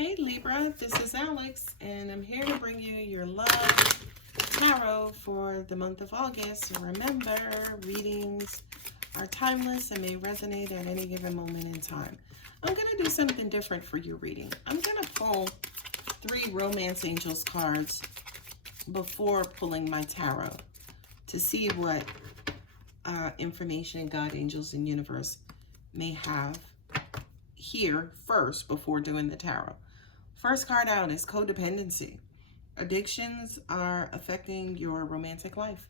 Hey Libra, this is Alex, and I'm here to bring you your love tarot for the month of August. Remember, readings are timeless and may resonate at any given moment in time. I'm going to do something different for your reading. I'm going to pull 3 Romance Angels cards before pulling my tarot to see what information God, angels, and universe may have here first before doing the tarot. First card out is codependency. Addictions are affecting your romantic life.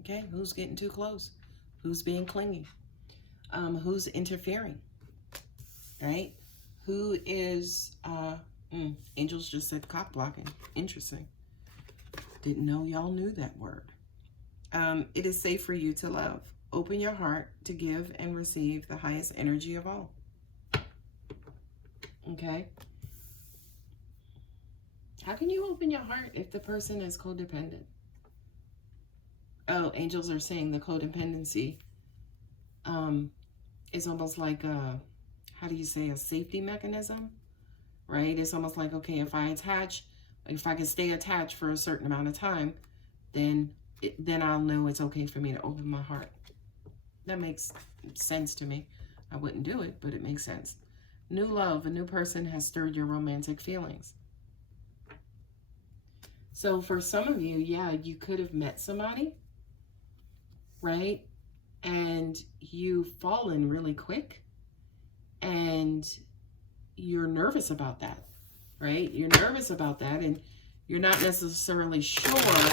Okay, who's getting too close? Who's being clingy? Who's interfering? Right? Who is, angels just said cock blocking. Interesting. Didn't know y'all knew that word. It is safe for you to love. Open your heart to give and receive the highest energy of all. Okay? How can you open your heart if the person is codependent? Oh, angels are saying the codependency is almost like a, how do you say, a safety mechanism, right? It's almost like, okay, if I can stay attached for a certain amount of time, then I'll know it's okay for me to open my heart. That makes sense to me. I wouldn't do it, but it makes sense. New love, a new person has stirred your romantic feelings. So for some of you, yeah, you could have met somebody, right? And you've fallen really quick and you're nervous about that, right? You're nervous about that and you're not necessarily sure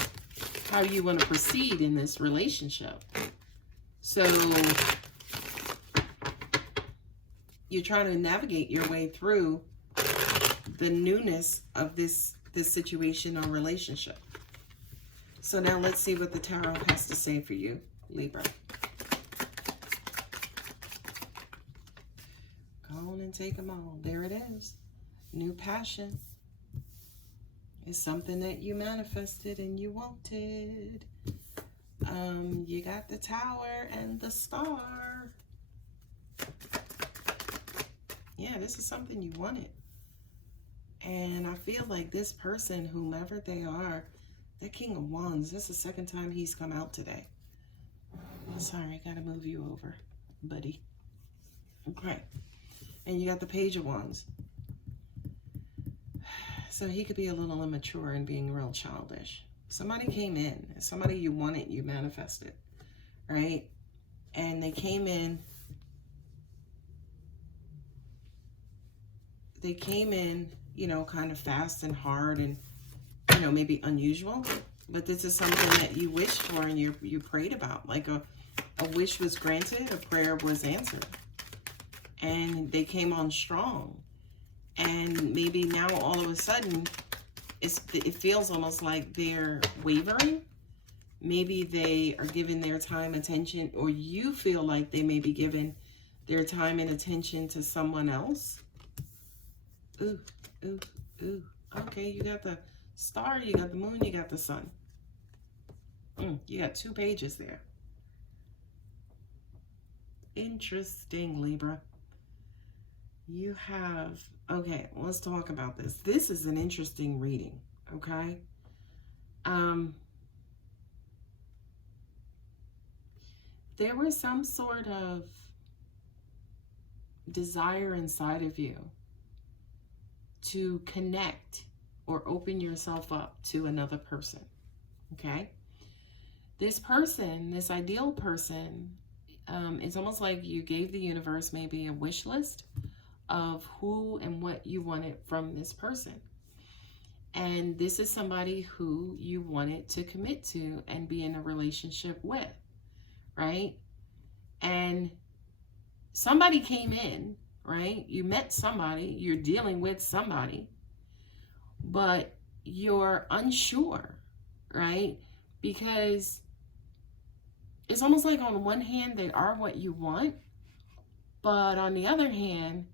how you want to proceed in this relationship. So you're trying to navigate your way through the newness of this situation or relationship. So now let's see what the tarot has to say for you, Libra. Go on and take them all. There it is. New passion is something that you manifested and you wanted. You got the Tower and the Star. Yeah, this is something you wanted. And I feel like this person, whomever they are, that King of Wands, this is the second time he's come out today. Oh, sorry, I gotta move you over, buddy. Okay. And you got the Page of Wands. So he could be a little immature and being real childish. Somebody came in, somebody you wanted, you manifested, right? And they came in, you know, kind of fast and hard and, you know, maybe unusual. But this is something that you wished for and you prayed about. Like a wish was granted, a prayer was answered. And they came on strong. And maybe now all of a sudden, it feels almost like they're wavering. Maybe they are giving their time, attention, or you feel like they may be giving their time and attention to someone else. Ooh, ooh, ooh. Okay, you got the Star, you got the Moon, you got the Sun. You got 2 pages there. Interesting, Libra. You have, okay, let's talk about this. This is an interesting reading, okay? There was some sort of desire inside of you to connect or open yourself up to another person, okay? This person, this ideal person, it's almost like you gave the universe maybe a wish list of who and what you wanted from this person. And this is somebody who you wanted to commit to and be in a relationship with, right? And somebody came in, right? You met somebody, you're dealing with somebody, but you're unsure, right? Because it's almost like on one hand, they are what you want, but on the other hand,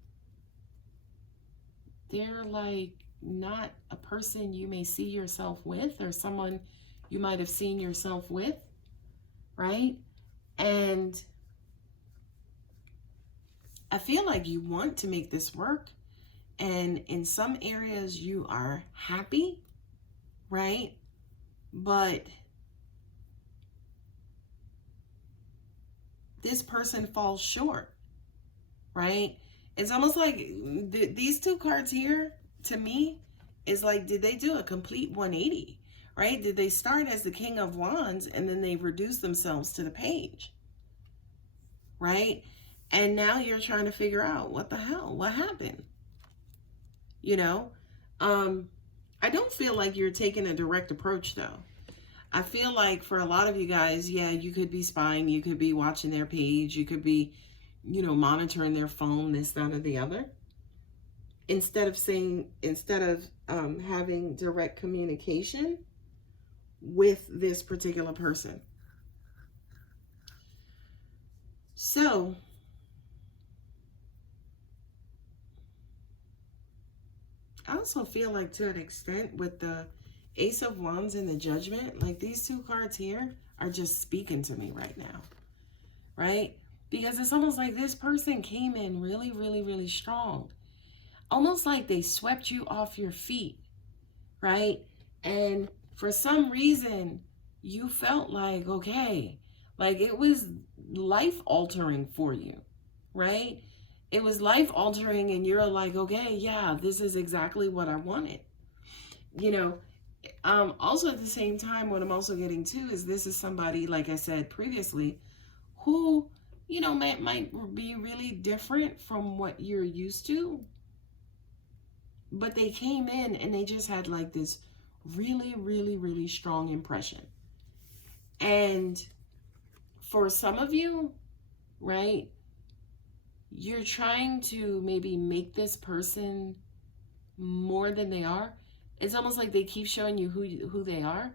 they're like not a person you may see yourself with or someone you might have seen yourself with, right? And I feel like you want to make this work And in some areas you are happy, right? But this person falls short, right? It's almost like these two cards here, to me, is like, did they do a complete 180, right? Did they start as the King of Wands and then they reduce themselves to the Page, right? And now you're trying to figure out what the hell, what happened, you know? I don't feel like you're taking a direct approach though. I feel like for a lot of you guys, yeah, you could be spying, you could be watching their page, you could be, you know, monitoring their phone, this, that, or the other. Instead of having direct communication with this particular person. So, I also feel like to an extent with the Ace of Wands and the Judgment, like these two cards here are just speaking to me right now, right? Because it's almost like this person came in really, really, really strong. Almost like they swept you off your feet, right? And for some reason, you felt like, okay, like it was life altering for you, right? It was life altering and you're like, okay, yeah, this is exactly what I wanted. You know, also at the same time, what I'm also getting to is this is somebody, like I said previously, who, you know, might be really different from what you're used to. But they came in and they just had like this really, really, really strong impression. And for some of you, right, you're trying to maybe make this person more than they are. It's almost like they keep showing you who they are,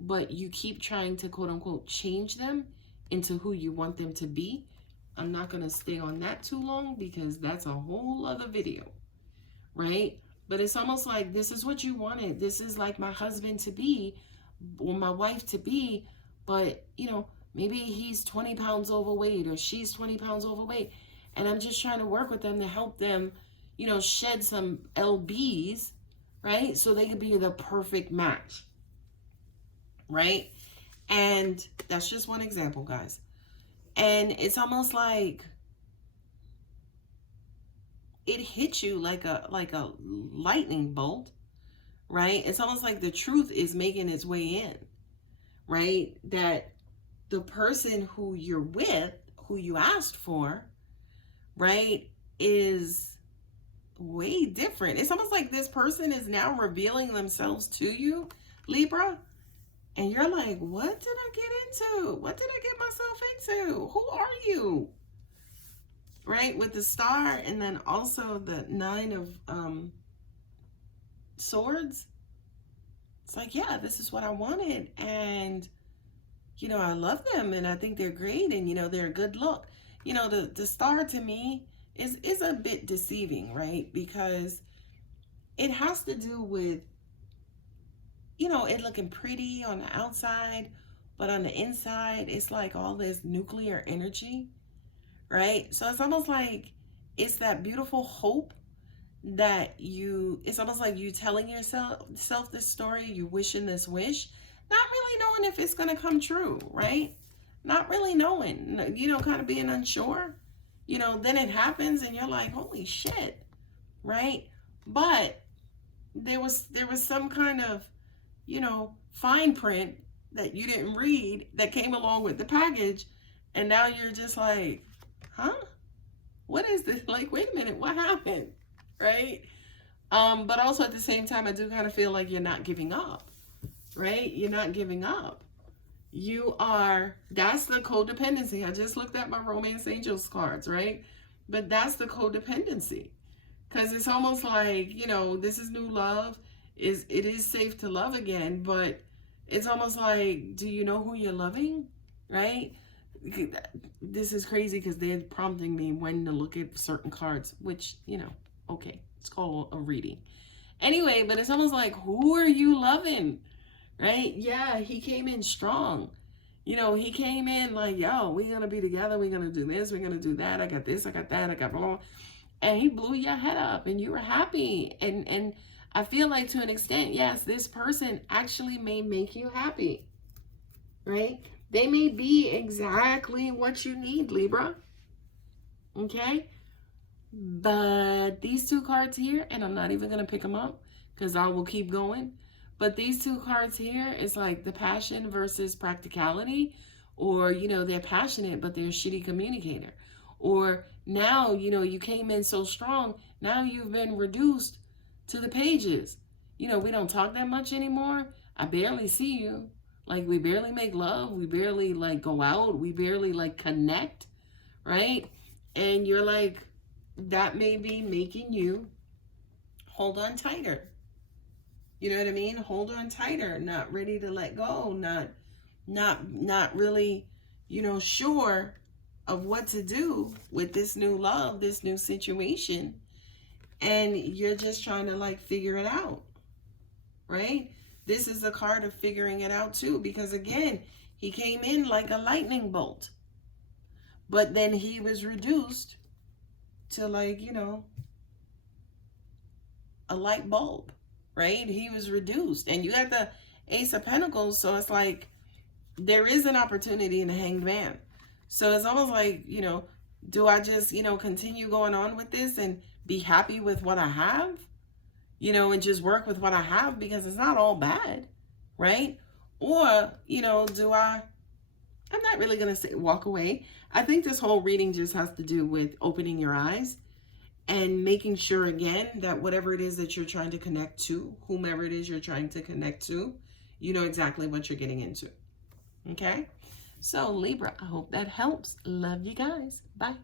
but you keep trying to quote unquote change them into who you want them to be. I'm not going to stay on that too long because that's a whole other video, right? But it's almost like this is what you wanted. This is like my husband to be or my wife to be, but you know, maybe he's 20 pounds overweight or she's 20 pounds overweight. And I'm just trying to work with them to help them, you know, shed some lbs, right? So they could be the perfect match, right? And that's just one example, guys. And it's almost like it hits you like a lightning bolt, right? It's almost like the truth is making its way in, right? That the person who you're with, who you asked for, right, is way different. It's almost like this person is now revealing themselves to you, Libra, and you're like, what did I get into? What did I get myself into? Who are you? Right, with the Star and then also the Nine of Swords. It's like, yeah, this is what I wanted, and you know, I love them and I think they're great, and you know, they're a good look. You know, the Star to me is a bit deceiving, right? Because it has to do with, you know, it looking pretty on the outside, but on the inside, it's like all this nuclear energy, right? So it's almost like it's that beautiful hope that it's almost like you telling yourself this story, you wishing this wish, not really knowing if it's going to come true, right? Not really knowing, you know, kind of being unsure, you know, then it happens and you're like, holy shit, right? But there was some kind of, you know, fine print that you didn't read that came along with the package, and now you're just like, huh? What is this? Like, wait a minute, what happened? Right? But also at the same time, I do kind of feel like you're not giving up, right? You're not giving up. You are, that's the codependency. I just looked at my romance angels cards, right? But that's the codependency. Because it's almost like, you know, this is new love. It is safe to love again, but it's almost like, do you know who you're loving, right? This is crazy because they're prompting me when to look at certain cards, which, you know, okay, it's called a reading. Anyway, but it's almost like, who are you loving, right? Yeah, he came in strong. You know, he came in like, yo, we're going to be together. We're going to do this. We're going to do that. I got this. I got that. I got blah. and he blew your head up and you were happy. And I feel like to an extent, yes, this person actually may make you happy, right? They may be exactly what you need, Libra. Okay? But these two cards here, and I'm not even going to pick them up because I will keep going. But these two cards here is like the passion versus practicality. Or, you know, they're passionate, but they're a shitty communicator. Or now, you know, you came in so strong. Now you've been reduced to the pages. You know, we don't talk that much anymore. I barely see you. Like, we barely make love. We barely, like, go out. We barely, like, connect. Right? And you're like, that may be making you hold on tighter. You know what I mean? Hold on tighter, not ready to let go, not really, you know, sure of what to do with this new love, this new situation. And you're just trying to like figure it out, right? This is a card of figuring it out too, because again, he came in like a lightning bolt, but then he was reduced to like, you know, a light bulb, right? He was reduced. And you got the Ace of Pentacles, so it's like there is an opportunity in the Hanged Man. So it's almost like, you know, do I just, you know, continue going on with this and be happy with what I have, you know, and just work with what I have because it's not all bad, right? Or, you know, I'm not really going to say walk away. I think this whole reading just has to do with opening your eyes and making sure, again, that whatever it is that you're trying to connect to, whomever it is you're trying to connect to, you know exactly what you're getting into. Okay? So, Libra, I hope that helps. Love you guys. Bye.